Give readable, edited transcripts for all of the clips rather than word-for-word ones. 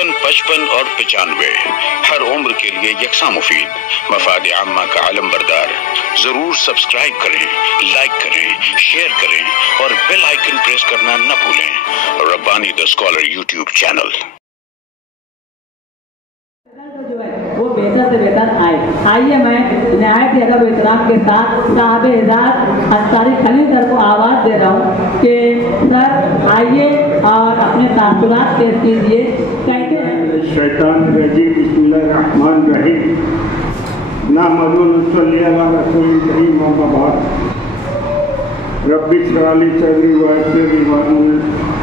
55 55 और 95। हर उम्र के लिए यकसा मुफीद, मफाद आम्मा का आलम बरदार। जरूर सब्सक्राइब करें, लाइक करें, शेयर करें और बेल आइकन प्रेस करना न भूलें। Rabbani the scholar YouTube channel. वो बेहतर से बेहतर आइए मैं नहायत ही अदब एहतराम के साथ साहब एजाज अंसारी खलील सर को आवाज़ दे रहा हूँ कि सर आइए और अपने तासुरात पेश कीजिए। कहते हैं शैतान रजीम बिस्मिल्लाहिर्रहमानिर्रहीम नहमदुहु व नसल्ली अला रसूलिल करीम अम्मा बाद रब्बि इश्रह ली सदरी व यस्सिर ली अमरी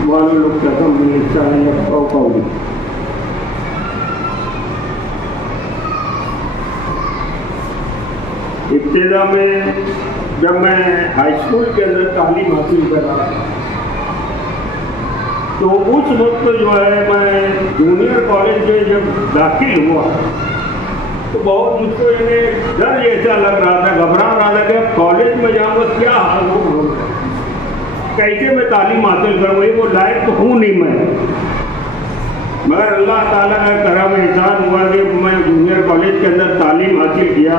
वाहलुल उक़दतम मिन लिसानी यफ़क़हू क़ौली। इब्तिदा में जब मैं हाई स्कूल के अंदर तालीम हासिल कर रहा तो उस वक्त जो है मैं जूनियर कॉलेज में जब दाखिल हुआ तो बहुत मुझको इन्हें डर जैसा लग रहा था, घबरा रहा था कि अब कॉलेज में जाऊँगा क्या हाल होगा, कैसे मैं तालीम हासिल करूँगा, वो लायक तो हूँ नहीं मैं। मगर अल्लाह ताला का करम एहसान हुआ कि मैं जूनियर कॉलेज के अंदर तालीम हासिल किया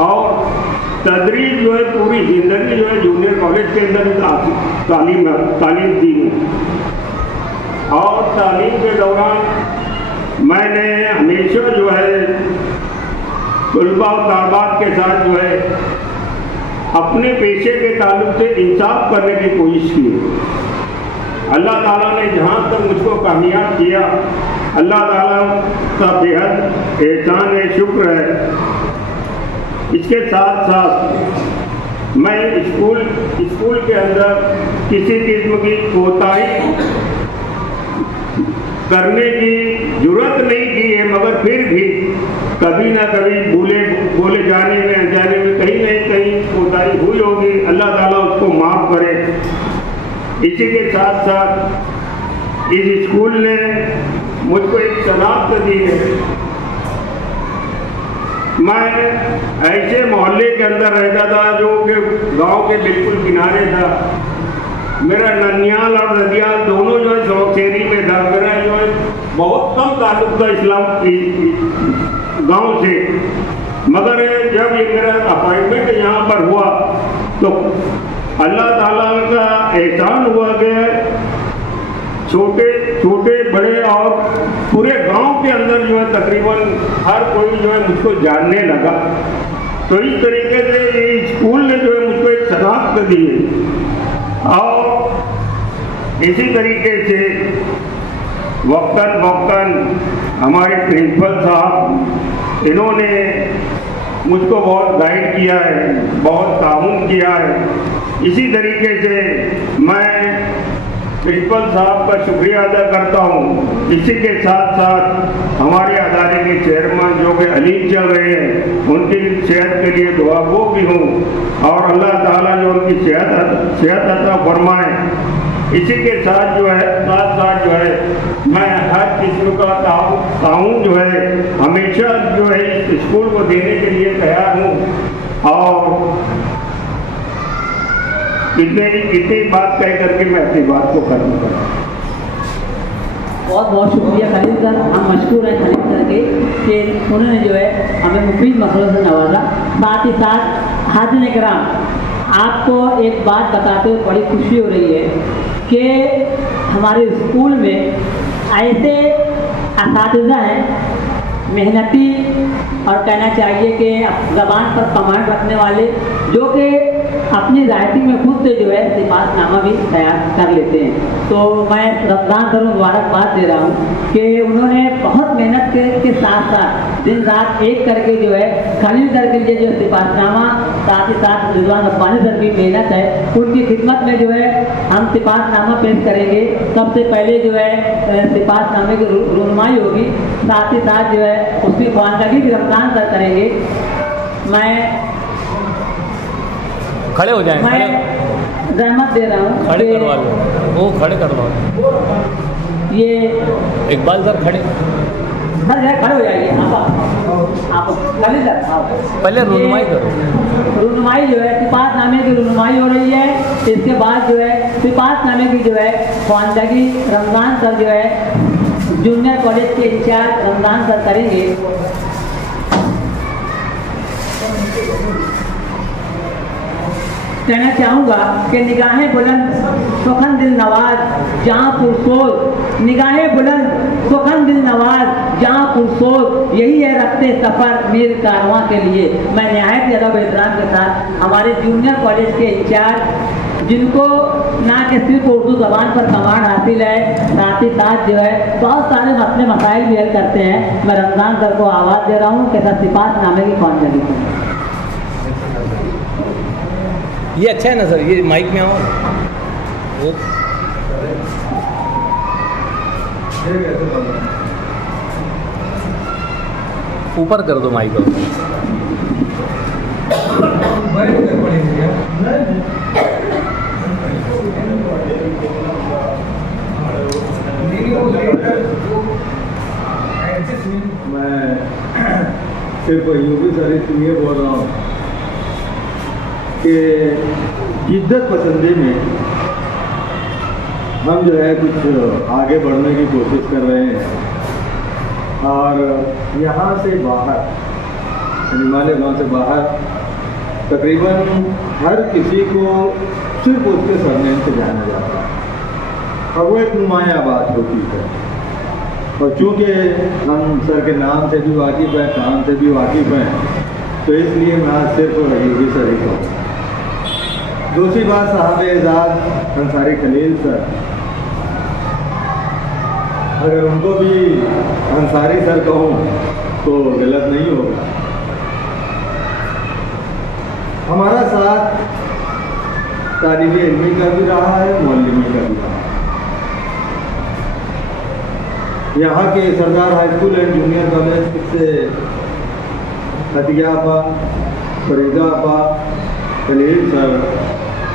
और तदरीज जो है पूरी ज़िंदगी जो है जूनियर कॉलेज के अंदर तालीम दी है। और तालीम के दौरान मैंने हमेशा जो है तलबा और तालबात के साथ जो है अपने पेशे के ताल्लुक से इंसाफ करने की कोशिश की। अल्लाह ताला ने जहाँ तक मुझको कामयाब किया, अल्लाह ताला का बेहद एहसान है, शुक्र है। इसके साथ साथ मैं स्कूल के अंदर किसी किस्म की कोताही करने की जुर्रत नहीं की है, मगर फिर भी कभी ना कभी बोले जाने में अनजाने में कहीं न कहीं कोताही हुई होगी, अल्लाह ताला उसको माफ़ करे। इसी के साथ साथ इस स्कूल ने मुझको एक शनाख्त दी है। मैं ऐसे मोहल्ले के अंदर रहता था जो कि गांव के बिल्कुल किनारे था। मेरा ननियाल और नदियाल दोनों जो है शौकशेरी में था। मेरा जो है बहुत कम ताल्लुक था इस्लाम गांव से, मगर जब ये मेरा अपॉइंटमेंट यहाँ पर हुआ तो अल्लाह ताला का एहसान हुआ कि छोटे बड़े और पूरे गांव के अंदर जो है तकरीबन हर कोई जो है मुझको जानने लगा। तो इस तरीके से ये स्कूल ने जो है मुझको एक शनाख्त दी है। और इसी तरीके से वक्तन हमारे प्रिंसिपल साहब इन्होंने मुझको बहुत गाइड किया है, बहुत ताउन किया है। इसी तरीके से मैं प्रिंसिपल साहब का शुक्रिया अदा करता हूँ। इसी के साथ साथ हमारे अदारे के चेयरमैन जो कि अलीम चल रहे हैं, उनकी सेहत के लिए दुआ वो भी हूँ और अल्लाह ताला जो उनकी सेहत अता फरमाए। इसी के साथ जो है मैं हर किस्म का ताउन जो है हमेशा जो है इस स्कूल को देने के लिए तैयार हूँ। और इतनी बात कह करके मैं अपनी बात को खत्म करूँ। बहुत बहुत शुक्रिया खलील सर, हम मशहूर हैं खलील सर के कि उन्होंने जो है हमें मुफीद मसलों से नवाजा। साथ ही साथ हाज़िरीन इकराम, आपको एक बात बताते हुए बड़ी खुशी हो रही है कि हमारे स्कूल में ऐसे असातिज़ा हैं मेहनती और कहना चाहिए कि ज़बान पर कमांड रखने वाले, जो कि अपनी राइटिंग में खुद से जो है सिफातनामा भी तैयार कर लेते हैं। तो मैं रमज़ान सर मुबारकबाद दे रहा हूँ कि उन्होंने बहुत मेहनत के साथ साथ दिन रात एक करके जो है खलील सर के लिए जो सिफातनामा, साथ ही साथ रिजवान रब्बानी सर की मेहनत है, उनकी खिदमत में जो है हम सिफातनामा पेश करेंगे। सबसे पहले जो है सिफातनामे की रुनमाई होगी, साथ ही साथ जो है उसकी ख्वानदगी भी रमज़ान सर करेंगे। मैं खड़े हो जाएं, मैं रहमत दे रहा हूँ, खड़े करवा लो, वो खड़े करवा लो। ये इकबाल सर खड़े हो जाइए। आप खलील सर आओ, पहले रुनमाई करो। रुनमाई जो है सिफातनामे की रुनमाई हो रही है। इसके बाद जो है सिफातनामे की जो है ख्वानदगी रमज़ान सर जो है जूनियर कॉलेज के इंचार्ज रमजान सर करेंगे। कहना चाहूँगा कि निगाहें बुलंद सुखन दिल नवाज जहाँ पुरसोर, निगाहें बुलंद सुखन दिल नवाज जहाँ पुरसोर, यही है रखते सफ़र मीर कारवां के लिए। मैं नहायत ही अदब एहतराम के साथ हमारे जूनियर कॉलेज के इंचार्ज, जिनको ना कि सिर्फ उर्दू ज़बान पर कमांड हासिल है, साथ ही साथ जो है बहुत सारे मसले मसाइल भी हल करते हैं, मैं रमज़ान सर को आवाज़ दे रहा हूँ कि सर सिफात नामे की कौन जगह है। ये अच्छा है ना सर, ये माइक में आओ। वो ऊपर कर दो माइक को। मैं सिर्फ यूपी सर इसलिए बोल रहा हूँ कि जिद्दत पसंदी में हम जो है कुछ आगे बढ़ने की कोशिश कर रहे हैं और यहाँ से बाहर हिमालय गांव से बाहर तकरीबन हर किसी को सिर्फ उसके सरनेम से जाना जाता है और वो एक नुमाया बात होती है। और चूँकि हम सर के नाम से भी वाकिफ़ हैं, काम से भी वाकिफ़ हैं, तो इसलिए मैं आज सिर्फ यूपी सर ही कहूँ। दूसरी बात, साहब एजाज अंसारी खलील सर, अगर उनको भी अंसारी सर कहूँ तो गलत नहीं होगा। हमारा साथ तालिबे इल्मी का भी रहा है, मौलवी का भी रहा है। यहाँ के Sardar high school and junior college से हतिया आपा, फरीदा आपा, खलील सर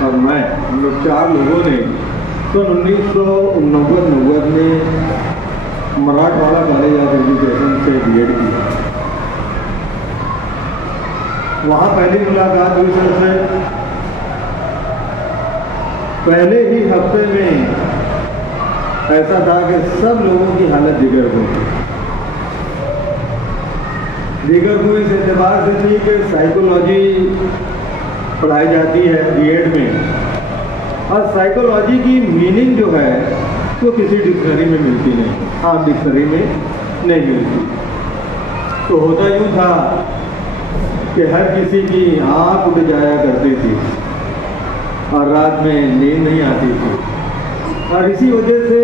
और मैं, हम लोग 4 लोगों ने सन 1989 में मराठवाड़ा कॉलेज ऑफ एजुकेशन से B.Ed किया। वहाँ पहली मुलाकात हुई सर से। पहले ही हफ्ते में ऐसा था कि सब लोगों की हालत जिगर हुई। जिगर हुई इस एतबार से थी कि साइकोलॉजी पढ़ाई जाती है B.Ed में, और साइकोलॉजी की मीनिंग जो है वो किसी डिक्शनरी में मिलती नहीं, आम डिक्शनरी में नहीं मिलती। तो होता यूँ था कि हर किसी की आँख उठ जाया करती थी और रात में नींद नहीं आती थी। और इसी वजह से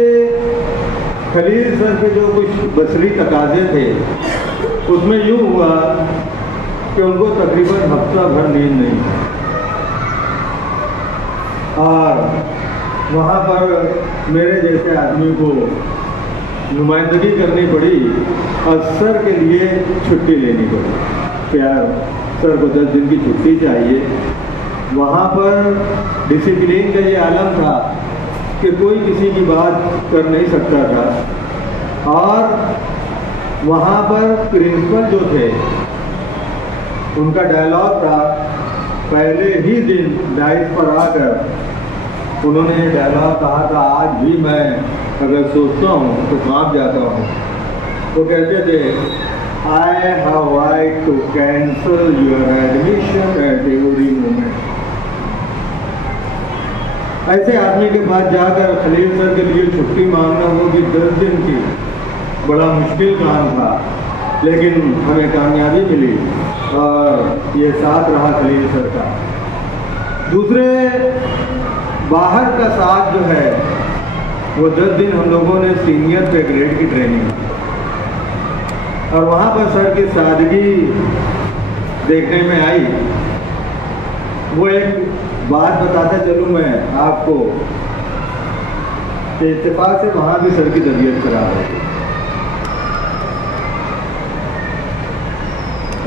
खलील सर के जो कुछ बसरी तकाजे थे उसमें यूँ हुआ कि उनको तकरीबन हफ्ता भर नींद नहीं, और वहाँ पर मेरे जैसे आदमी को नुमाइंदगी करनी पड़ी और सर के लिए छुट्टी लेनी पड़ी कि यार सर को 10 दिन की छुट्टी चाहिए। वहाँ पर डिसिप्लिन का ये आलम था कि कोई किसी की बात कर नहीं सकता था, और वहाँ पर प्रिंसिपल जो थे उनका डायलॉग था, पहले ही दिन डाइस पर आकर उन्होंने ये डायलॉग कहा था, आज भी मैं अगर सोचता हूँ तो कांप जाता हूँ। वो कहते थे, I have right to cancel your admission at every moment. ऐसे आदमी के पास जाकर खलील सर के लिए छुट्टी मांगना, वो भी 10 दिन की, बड़ा मुश्किल काम था, लेकिन हमें कामयाबी मिली और ये साथ रहा खलील सर का। दूसरे बाहर का साथ जो है वो 10 दिन हम लोगों ने सीनियर पे ग्रेड की ट्रेनिंग, और वहाँ पर सर की सादगी देखने में आई। वो एक बात बताता चलूँ मैं आपको कि इत्तेफाक से वहाँ भी सर की तबीयत खराब है।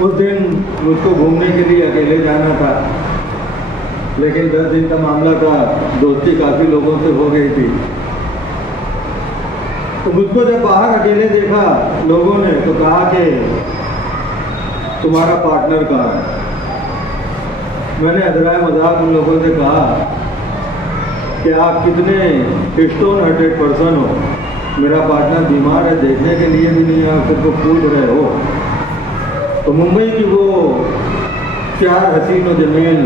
उस दिन मुझको घूमने के लिए अकेले जाना था, लेकिन 10 दिन का मामला था, दोस्ती काफ़ी लोगों से हो गई थी। तो मुझको जब बाहर अकेले देखा लोगों ने तो कहा कि तुम्हारा पार्टनर कहाँ है। मैंने अदराए मजाक उन लोगों से कहा कि आप कितने स्टोन हार्टेड पर्सन हो میرا پارٹنر بیمار ہے، دیکھنے کے لیے بھی نہیں آپ صرف پوچھ رہے ہو، تو ممبئی کی وہ 4 حسین و جمیل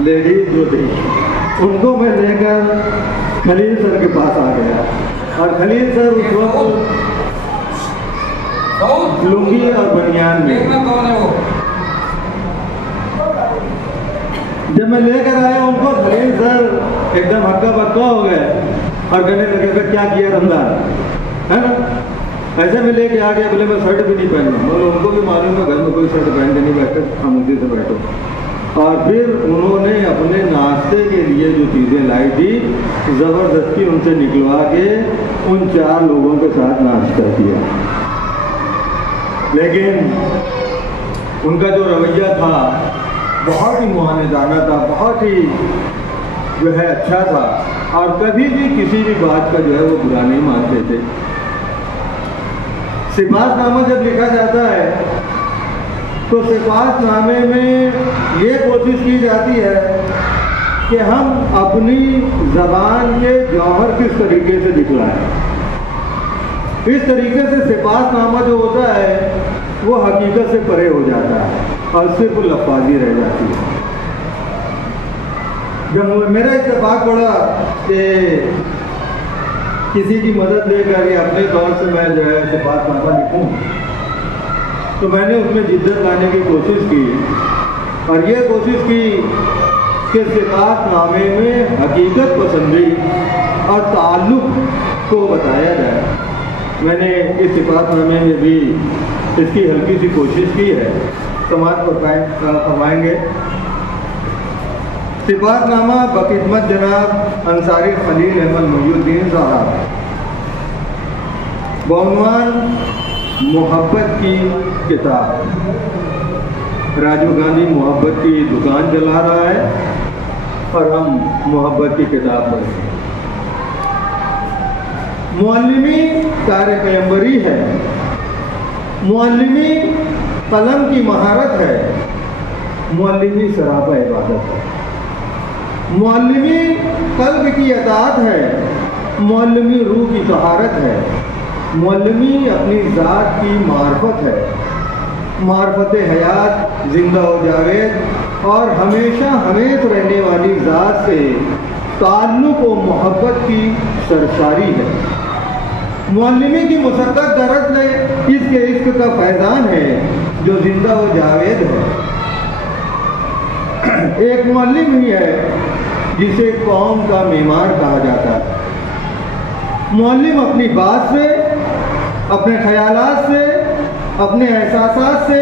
لیڈیز جو تھی ان کو میں لے کر خلیل سر کے پاس آ گیا، اور خلیل سر اس وقت لنگی اور بنیان میں، جب میں لے کر آیا ان کو خلیل سر ایک دم ہکا بکا ہو گئے اور کہنے لگے کیا کیا رمضان ہے نا، ایسے میں لے کے آ گیا، بولے میں شرٹ بھی نہیں پہنوں، بولے ان کو بھی معلوم ہے گھر میں کوئی شرٹ پہن کے نہیں بیٹھے، خاموشی سے بیٹھو، اور پھر انہوں نے اپنے ناشتے کے لیے جو چیزیں لائی تھی زبردستی ان سے نکلوا کے ان 4 لوگوں کے ساتھ ناشتہ کیا، لیکن ان کا جو رویہ تھا بہت ہی معاندانہ تھا، بہت ہی جو ہے اچھا تھا، اور کبھی بھی کسی بھی بات کا جو ہے وہ برا نہیں مانتے تھے۔ سپاس نامہ جب لکھا جاتا ہے تو سپاس نامے میں یہ کوشش کی جاتی ہے کہ ہم اپنی زبان کے جوہر کس طریقے سے دکھلائیں، اس طریقے سے سپاس نامہ جو ہوتا ہے وہ حقیقت سے پرے ہو جاتا ہے اور صرف لفاظی رہ جاتی ہے۔ جب میرا اتفاق پڑا کہ کسی کی مدد لے کر یا اپنے طور سے میں جو ہے سپاس نامہ لکھوں، تو میں نے اس میں جدت لانے کی کوشش کی اور یہ کوشش کی کہ سپاس نامے میں حقیقت پسندی اور تعلق کو بتایا جائے۔ میں نے اس سپاس نامے میں بھی اس کی ہلکی سی کوشش کی ہے، سماعت فرمائیں گے۔ سپاس نامہ بخدمت جناب انصاری خلیل احمد محی الدین صاحب، بعنوان محبت کی کتاب۔ راجیو گاندھی محبت کی دکان چلا رہا ہے اور ہم محبت کی کتاب پڑھتے ہیں۔ معلمی کار پیمبری ہے، معلمی قلم کی مہارت ہے، معلمی سراپا عبادت ہے، معلمی قلب کی اطاعت ہے، معلمی روح کی طہارت ہے، معلمی اپنی ذات کی معرفت ہے، معرفت حیات زندہ و جاوید اور ہمیشہ ہمیش رہنے والی ذات سے تعلق و محبت کی سرشاری ہے، معلمی کی مسقط درد میں اس کے عشق کا فیضان ہے جو زندہ و جاوید ہے۔ ایک معلم ہی ہے جسے قوم کا معمار کہا جاتا ہے۔ معلم اپنی بات سے، اپنے خیالات سے، اپنے احساسات سے،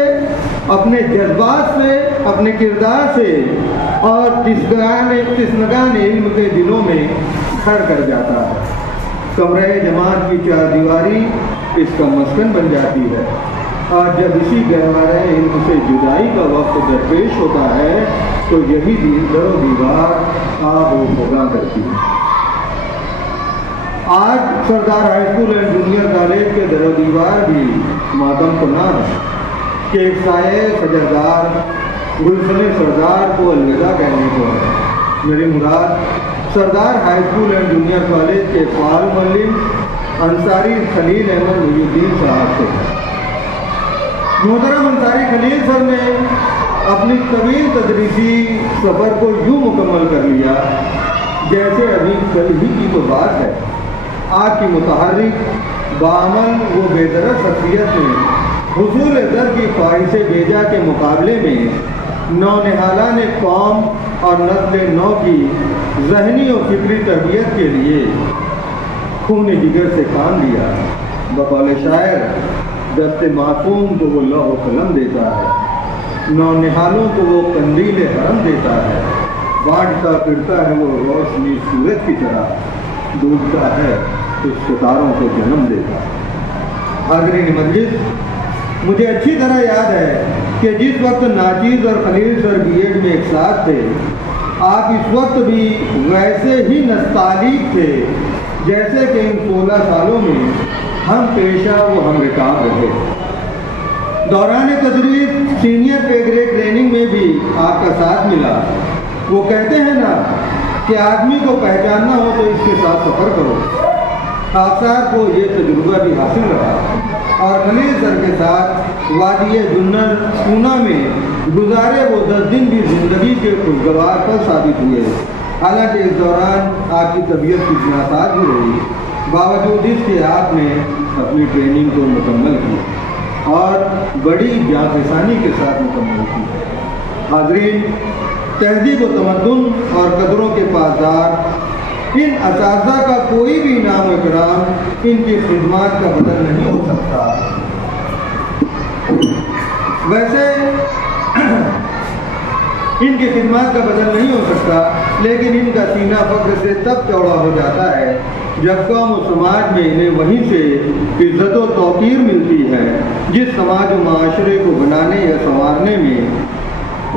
اپنے جذبات سے، اپنے کردار سے اور تسنگان علم کے دلوں میں گھر کر جاتا ہے۔ کمرہ جماعت کی 4 دیواری اس کا مسکن بن جاتی ہے، اور جب اسی گہوارہ علم سے جدائی کا وقت درپیش ہوتا ہے تو یہی در و دیوار آب و فغاں کرتی ہے۔ آج سردار high school and junior college کے در و دیوار بھی ماتم کناں ہے کہ ایک سائے فجردار گلشن سردار کو الوداع کہنے کو ہے۔ میری مراد سردار high school and junior college کے فعال معلم انصاری خلیل احمد محی الدین صاحب سے۔ محترم انصاری خلیل سر نے اپنی طویل تدریسی سفر کو یوں مکمل کر لیا جیسے ابھی کل ہی کی تو بات ہے۔ آج کی متحرک بعمل و بےدرد شخصیت نے حصول زر کی خواہش بیجا کے مقابلے میں نونہالان قوم اور نسل نو کی ذہنی و فکری تربیت کے لیے خون جگر سے کام لیا۔ بقول شاعر، دست معصوم کو وہ لوح و قلم دیتا ہے، نونہالوں کو وہ قندیل حرم دیتا ہے، بانٹتا پھرتا ہے وہ روشنی سورج کی طرح، ڈوبتا ہے اس ستاروں کو جنم دیتا ہے۔ حاضرین مجلس، مجھے اچھی طرح یاد ہے کہ جس وقت ناچیز اور خلیل سر بی ایڈ میں ایک ساتھ تھے، آپ اس وقت بھی ویسے ہی نستعلیق تھے جیسے کہ ان 16 سالوں میں ہم پیشہ و ہم رکاب رہے۔ دوران تدریس سینئر پے گریڈ ٹریننگ میں بھی آپ کا ساتھ ملا۔ وہ کہتے ہیں نا कि आदमी को पहचानना हो तो इसके साथ सफ़र करो। आसार को ये तजुर्बा भी हासिल रहा और खलील सर के साथ वादी जुन्नर पूना में गुजारे वो 10 दिन भी ज़िंदगी के खुशगवार पल साबित हुए। हालांकि इस दौरान आपकी तबीयत की नासाज भी रही, बावजूद इसके आपने अपनी ट्रेनिंग को मुकम्मल की और बड़ी जाफिसानी के साथ मुकम्मल की। हाज़रीन, तहज़ीब व तमद्दुन और कदरों के पासदार इन असातिज़ा का कोई भी नाम इकराम इनकी खिदमत का बदल नहीं हो सकता। वैसे इनकी खिदमत का बदल नहीं हो सकता, लेकिन इनका सीना फख्र से तब चौड़ा हो जाता है जब कौम और समाज में इन्हें वहीं से इज्जत व तौक़ीर मिलती है जिस समाज व माशरे को बनाने या संवारने में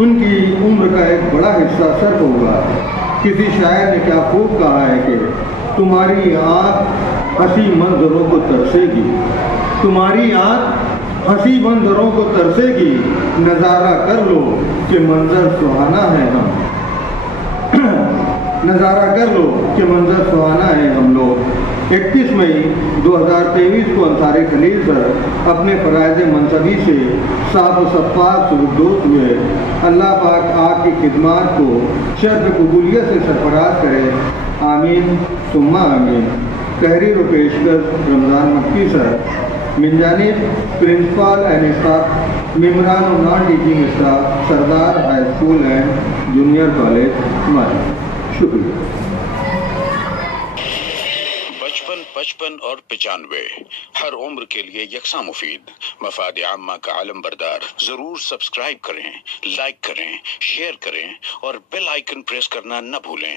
उनकी उम्र का एक बड़ा हिस्सा सर्फ हुआ। किसी शायर ने क्या खूब कहा है कि तुम्हारी आँख हंसी मंजरों को तरसेगी, तुम्हारी आँख हंसी मंजरों को तरसेगी, नज़ारा कर लो कि मंजर सुहाना है हम नज़ारा कर लो कि मंजर सुहाना है हम लोग। 31 मई 2023 को अंसारी खलील सर अपने फ़राइज़ मनसबी से साफ व शफ़ाफ़ सुबुकदोश हुए। अल्लाह पाक आपकी खिदमत को शर्फ कबूलियत से सरफराज करे, आमीन सुम्मा आमीन। तहरीर व पेशकश रमज़ान मक्की सर, मिन जानिब प्रिंसिपल एंड स्टाफ, मेम्बरान और non teaching staff, Sardar high school and junior college, मानी। शुक्रिया। 55 और 95 हर उम्र के लिए यकसा मुफीद। मफाद आम्मा का आलम बरदार। जरूर सब्सक्राइब करें, लाइक करें, शेयर करें और बेल आइकन प्रेस करना न भूलें।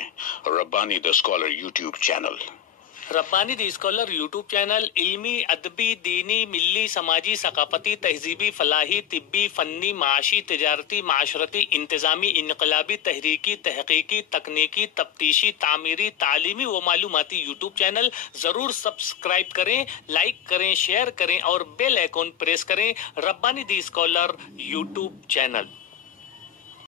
Rabbani the scholar YouTube channel. Rabbani the scholar YouTube channel इल्मी, अदबी, दीनी, मिल्ली, समाजी, सकाफती, तहजीबी, फलाही, तिब्बी, फ़न्नी, माशी, तिजारती, माशरती, इंतज़ामी, इनकलाबी, तहरीकी, तहकीकी, तकनीकी, तफ्तीशी, तामीरी, तालीमी व मालूमाती यूट्यूब चैनल। ज़रूर सब्सक्राइब करें, लाइक करें, शेयर करें और बेल आइकन प्रेस करें। Rabbani the scholar YouTube channel.